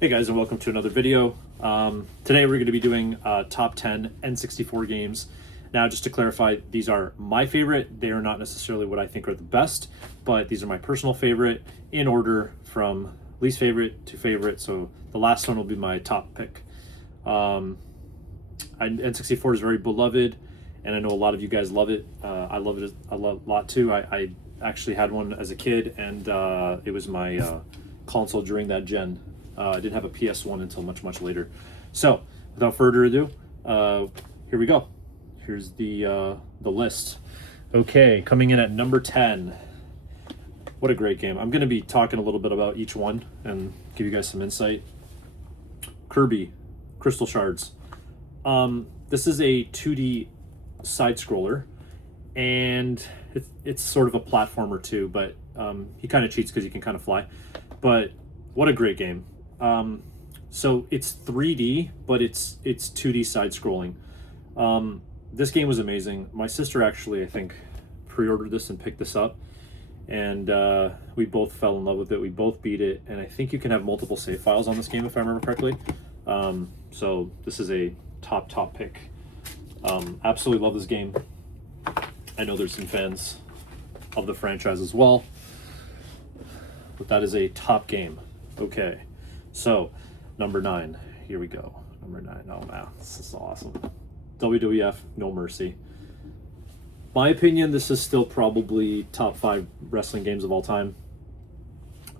Hey guys, and welcome to another video. Today we're going to be doing top 10 N64 games. Now, just to clarify, these are my favorite. They are not necessarily what I think are the best, but these are my personal favorite in order from least favorite to favorite. So the last one will be my top pick. N64 is very beloved, and I know a lot of you guys love it. I love it a lot too. I actually had one as a kid, and it was my console during that gen. I didn't have a PS1 until much later. So without further ado, here we go. Here's the list. Okay, coming in at number 10. What a great game. I'm going to be talking a little bit about each one and give you guys some insight. Kirby, Crystal Shards. This is a 2D side scroller, and it's sort of a platformer too, but he kind of cheats because he can kind of fly. But what a great game. So it's 3D, but it's 2D side scrolling. This game was amazing. My sister actually, I think, pre-ordered this and picked this up, and we both fell in love with it. We both beat it, and I think you can have multiple save files on this game if I remember correctly. So this is a top pick. Absolutely love this game. I know there's some fans of the franchise as well, but that is a top game. Okay, so number 9, here we go. Number 9. Oh man, this is awesome. WWF No Mercy. My opinion, this is still probably top 5 wrestling games of all time.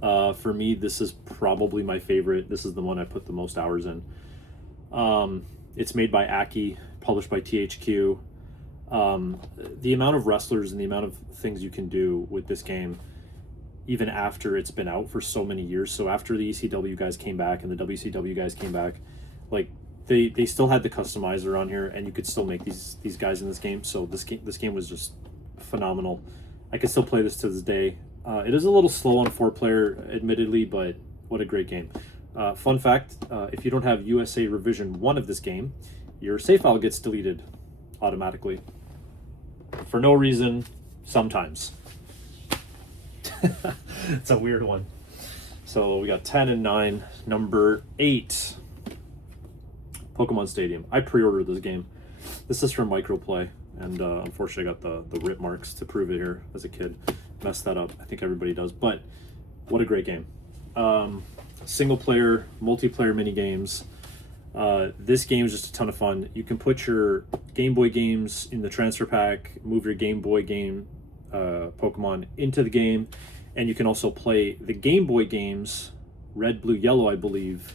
For me, this is probably my favorite. This is the one I put the most hours in. It's made by Aki, published by THQ. The amount of wrestlers and the amount of things you can do with this game, even after it's been out for so many years. So after the ECW guys came back and the WCW guys came back, like they still had the customizer on here, and you could still make these guys in this game. So this game was just phenomenal. I can still play this to this day. It is a little slow on 4-player, admittedly, but what a great game. Fun fact, if you don't have USA Revision 1 of this game, your save file gets deleted automatically. For no reason, sometimes. It's a weird one. So we got 10 and 9. Number 8, Pokemon Stadium. I pre-ordered this game. This is from Microplay, and unfortunately I got the rip marks to prove it here as a kid. Messed that up. I think everybody does, but what a great game. Single player, multiplayer mini games. This game is just a ton of fun. You can put your Game Boy games in the transfer pack, move your Game Boy game Pokemon into the game, and you can also play the Game Boy games, red, blue, yellow, I believe,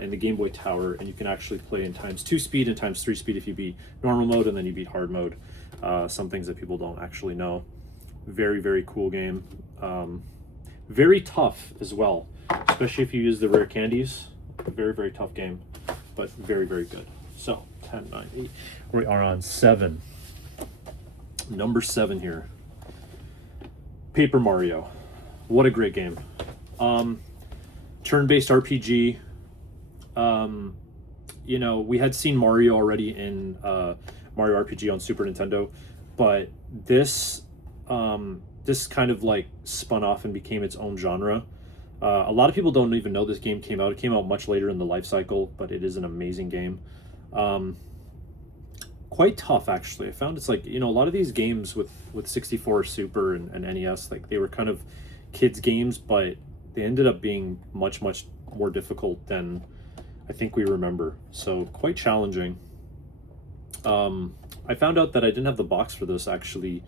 in the Game Boy Tower, and you can actually play in ×2 speed and ×3 speed if you beat normal mode and then you beat hard mode. Some things that people don't actually know. Very cool game. Very tough as well, especially if you use the rare candies. Very tough game, but very good. So 10, 9, 8. We are on 7. Number 7 here. Paper Mario. What a great game. Turn-based RPG. You know, we had seen Mario already in Mario RPG on Super Nintendo, but this kind of like spun off and became its own genre. A lot of people don't even know this game came out. It came out much later in the life cycle, but it is an amazing game. Quite tough, actually. I found it's like, you know, a lot of these games with 64 Super and NES, like they were kind of kids games, but they ended up being much more difficult than I think we remember. So quite challenging. I found out that I didn't have the box for this actually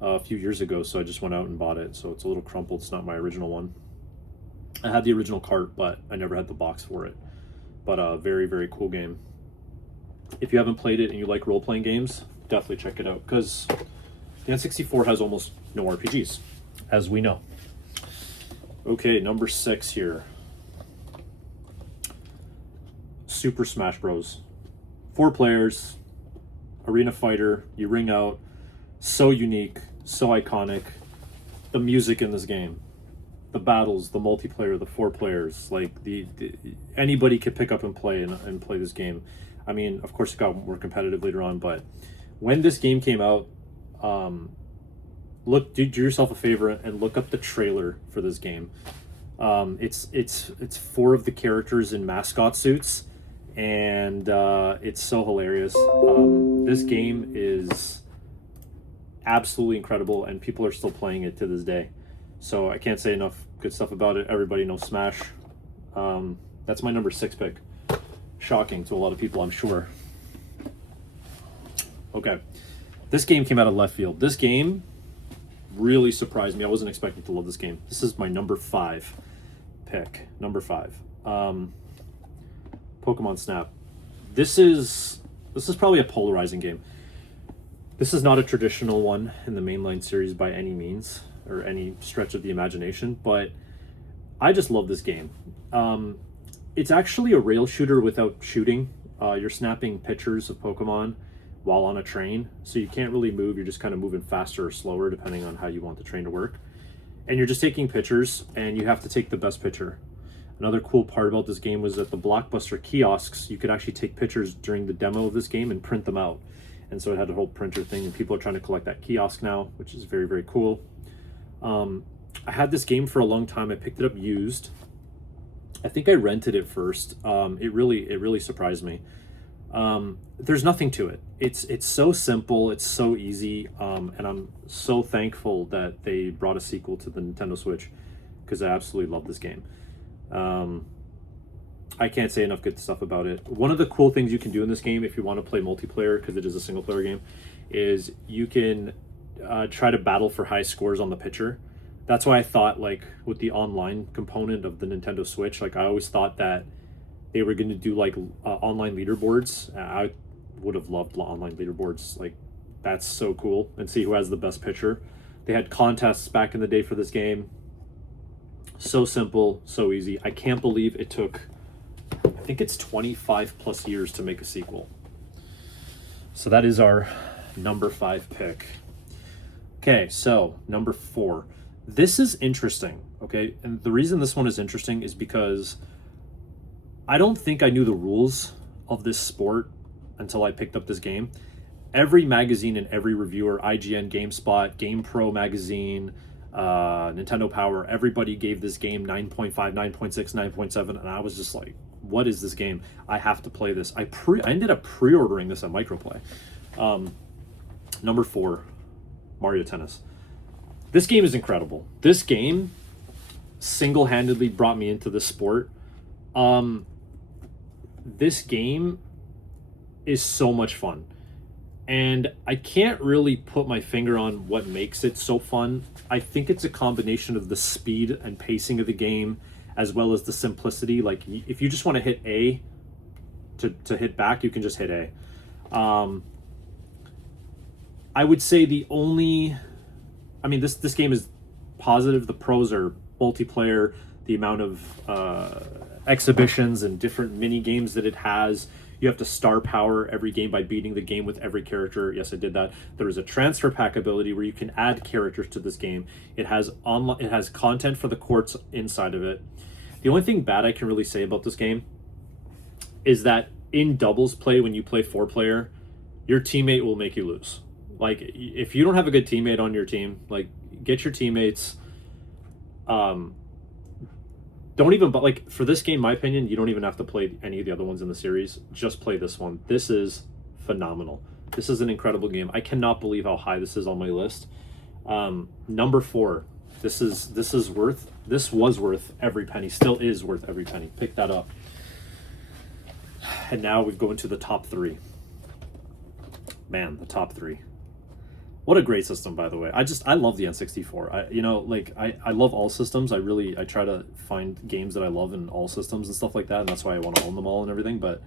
a few years ago, so I just went out and bought it. So it's a little crumpled. It's not my original one. I had the original cart, but I never had the box for it. But very cool game. If you haven't played it and you like role-playing games, definitely check it out, because the N64 has almost no RPGs, as we know. Okay, number 6 here. Super Smash Bros. 4 players, arena fighter, you ring out. So unique, so iconic. The music in this game, the battles, the multiplayer, the 4 players, like anybody could pick up and play this game. I mean, of course it got more competitive later on, but when this game came out, do yourself a favor and look up the trailer for this game. It's four of the characters in mascot suits, and it's so hilarious. This game is absolutely incredible, and people are still playing it to this day. So I can't say enough good stuff about it. Everybody knows Smash. That's my number 6 pick. Shocking to a lot of people, I'm sure. Okay, this game came out of left field. This game really surprised me. I wasn't expecting to love this game. This is my number 5 pick. Number 5. Pokemon Snap. This is probably a polarizing game. This is not a traditional one in the mainline series by any means, or any stretch of the imagination, but I just love this game. It's actually a rail shooter without shooting. You're snapping pictures of Pokemon while on a train, so you can't really move. You're just kind of moving faster or slower depending on how you want the train to work. And you're just taking pictures, and you have to take the best picture. Another cool part about this game was that the Blockbuster kiosks, you could actually take pictures during the demo of this game and print them out. And so it had a whole printer thing, and people are trying to collect that kiosk now, which is very, very cool. I had this game for a long time. I picked it up used. I think I rented it first. It really surprised me. There's nothing to it. It's so simple. It's so easy. And I'm so thankful that they brought a sequel to the Nintendo Switch, because I absolutely love this game. I can't say enough good stuff about it. One of the cool things you can do in this game, if you want to play multiplayer, because it is a single player game, is you can try to battle for high scores on the pitcher. That's why I thought, like, with the online component of the Nintendo Switch, like, I always thought that they were going to do like online leaderboards. I would have loved online leaderboards. Like, that's so cool. And see who has the best pitcher. They had contests back in the day for this game. So simple, so easy. I can't believe it took, I think it's 25 plus years to make a sequel. So that is our number 5 pick. Okay, so number 4. This is interesting, okay? And the reason this one is interesting is because I don't think I knew the rules of this sport until I picked up this game. Every magazine and every reviewer, IGN, GameSpot, GamePro magazine, Nintendo Power, everybody gave this game 9.5, 9.6, 9.7, and I was just like, what is this game? I have to play this. I ended up pre-ordering this at Microplay. Number 4, Mario Tennis. This game is incredible. This game single-handedly brought me into the sport. This game is so much fun. And I can't really put my finger on what makes it so fun. I think it's a combination of the speed and pacing of the game, as well as the simplicity. Like, if you just want to hit A to hit back, you can just hit A. I would say this game is positive. The pros are multiplayer, the amount of exhibitions and different mini games that it has. You have to star power every game by beating the game with every character. Yes, I did that. There is a transfer pack ability where you can add characters to this game. It has content for the courts inside of it. The only thing bad I can really say about this game is that in doubles play, when you play 4-player, your teammate will make you lose. Like, if you don't have a good teammate on your team, like, get your teammates. Don't even, but like, for this game, my opinion, you don't even have to play any of the other ones in the series. Just play this one. This is phenomenal. This is an incredible game. I cannot believe how high this is on my list. Number 4. This was worth every penny. Still is worth every penny. Pick that up. And now we go into the top 3. Man, the top 3. What a great system, by the way. I love the N64. I love all systems. I try to find games that I love in all systems and stuff like that, and that's why I want to own them all and everything. But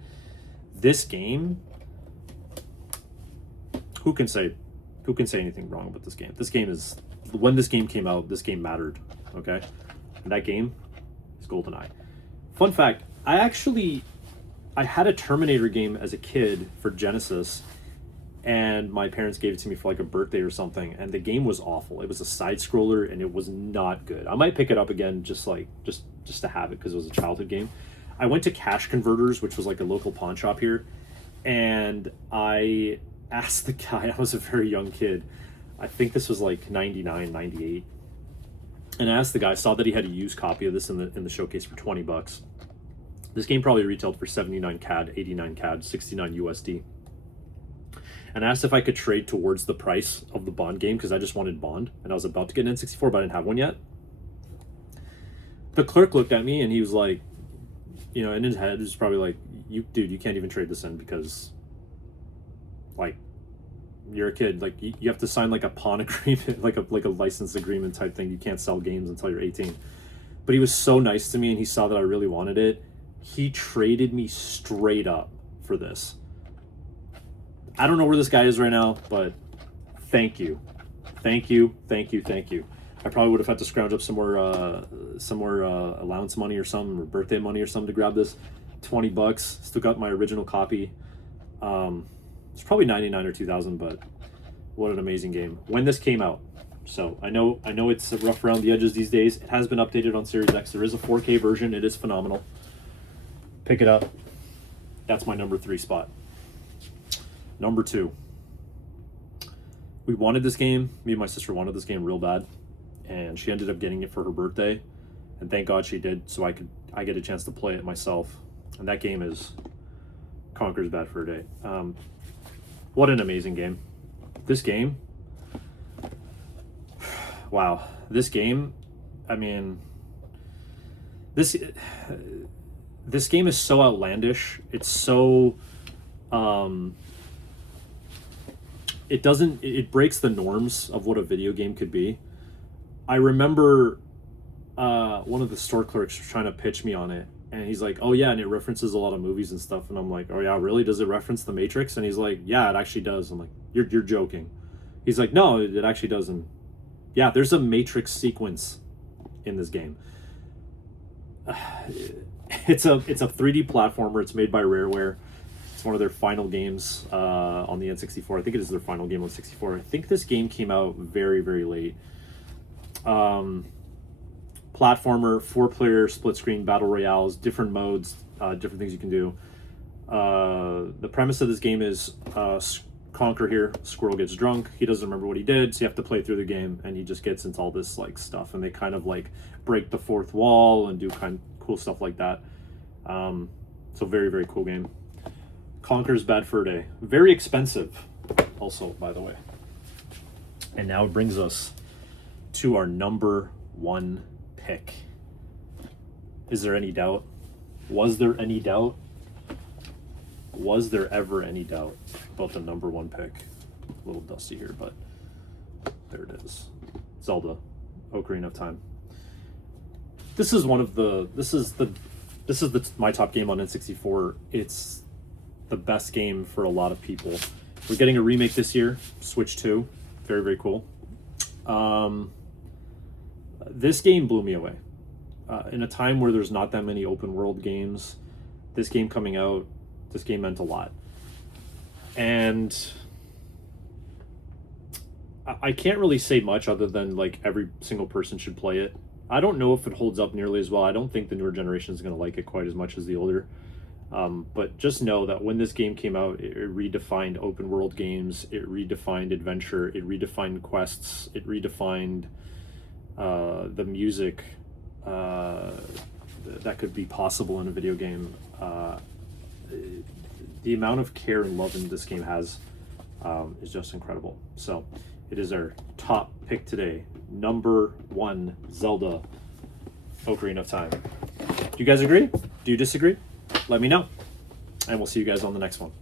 this game, who can say anything wrong about this game? This game is, when this game came out, this game mattered. Okay, and that game is GoldenEye. Fun fact: I had a Terminator game as a kid for Genesis. And my parents gave it to me for like a birthday or something, and the game was awful. It was a side scroller and it was not good. I might pick it up again just to have it because it was a childhood game. I went to Cash Converters, which was like a local pawn shop here, and I asked the guy, I was a very young kid, I think this was like 99, 98. And I asked the guy, saw that he had a used copy of this in the showcase for $20. This game probably retailed for 79 CAD, 89 CAD, 69 USD. And I asked if I could trade towards the price of the Bond game because I just wanted Bond, and I was about to get an N64, but I didn't have one yet. The clerk looked at me and he was like, you know, in his head, it was probably like, dude, you can't even trade this in because, like, you're a kid. Like, you have to sign like a pawn agreement, like a license agreement type thing. You can't sell games until you're 18. But he was so nice to me, and he saw that I really wanted it. He traded me straight up for this. I don't know where this guy is right now, but thank you. Thank you. I probably would have had to scrounge up some more allowance money or something, or birthday money or something to grab this. $20. Still got my original copy. It's probably 99 or 2000, but what an amazing game when this came out. So I know it's rough around the edges these days. It has been updated on Series X. There is a 4K version. It is phenomenal. Pick it up. That's my number 3 spot. Number 2. We wanted this game. Me and my sister wanted this game real bad, and she ended up getting it for her birthday, and thank God she did, so I get a chance to play it myself. And that game is Conker's Bad Fur Day. What an amazing game. This game, wow. This game, I mean, this game is so outlandish. It's so, it breaks the norms of what a video game could be. I remember one of the store clerks trying to pitch me on it, and he's like, oh yeah, and it references a lot of movies and stuff, and I'm like, oh yeah, really? Does it reference The Matrix? And he's like, yeah, it actually does. I'm like, you're joking. He's like, no, it actually doesn't. Yeah, there's a Matrix sequence in this game. It's a 3D platformer. It's made by Rareware. It's one of their final games on the N64. I think it is their final game on 64. I think this game came out very, very late. Platformer, 4-player split screen battle royales, different modes, different things you can do. The premise of this game is Conker here, Squirrel gets drunk, he doesn't remember what he did, so you have to play through the game, and he just gets into all this like stuff, and they kind of like break the fourth wall and do kind of cool stuff like that. So very, very cool game. Conker's Bad Fur Day. Very expensive also, by the way. And now it brings us to our number 1 pick. Is there any doubt? Was there any doubt? Was there ever any doubt about the number 1 pick? A little dusty here, but there it is. Zelda, Ocarina of Time. This is my top game on N64. It's the best game for a lot of people. We're getting a remake this year, Switch 2. Very, very cool. This game blew me away. In a time where there's not that many open world games, this game coming out, this game meant a lot. And I can't really say much other than like every single person should play it. I don't know if it holds up nearly as well. I don't think the newer generation is going to like it quite as much as the older. But just know that when this game came out, it redefined open world games, it redefined adventure, it redefined quests, it redefined the music that could be possible in a video game. The amount of care and love in this game has is just incredible. So it is our top pick today. Number 1, Zelda, Ocarina of Time. Do you guys agree? Do you disagree? Let me know. And we'll see you guys on the next one.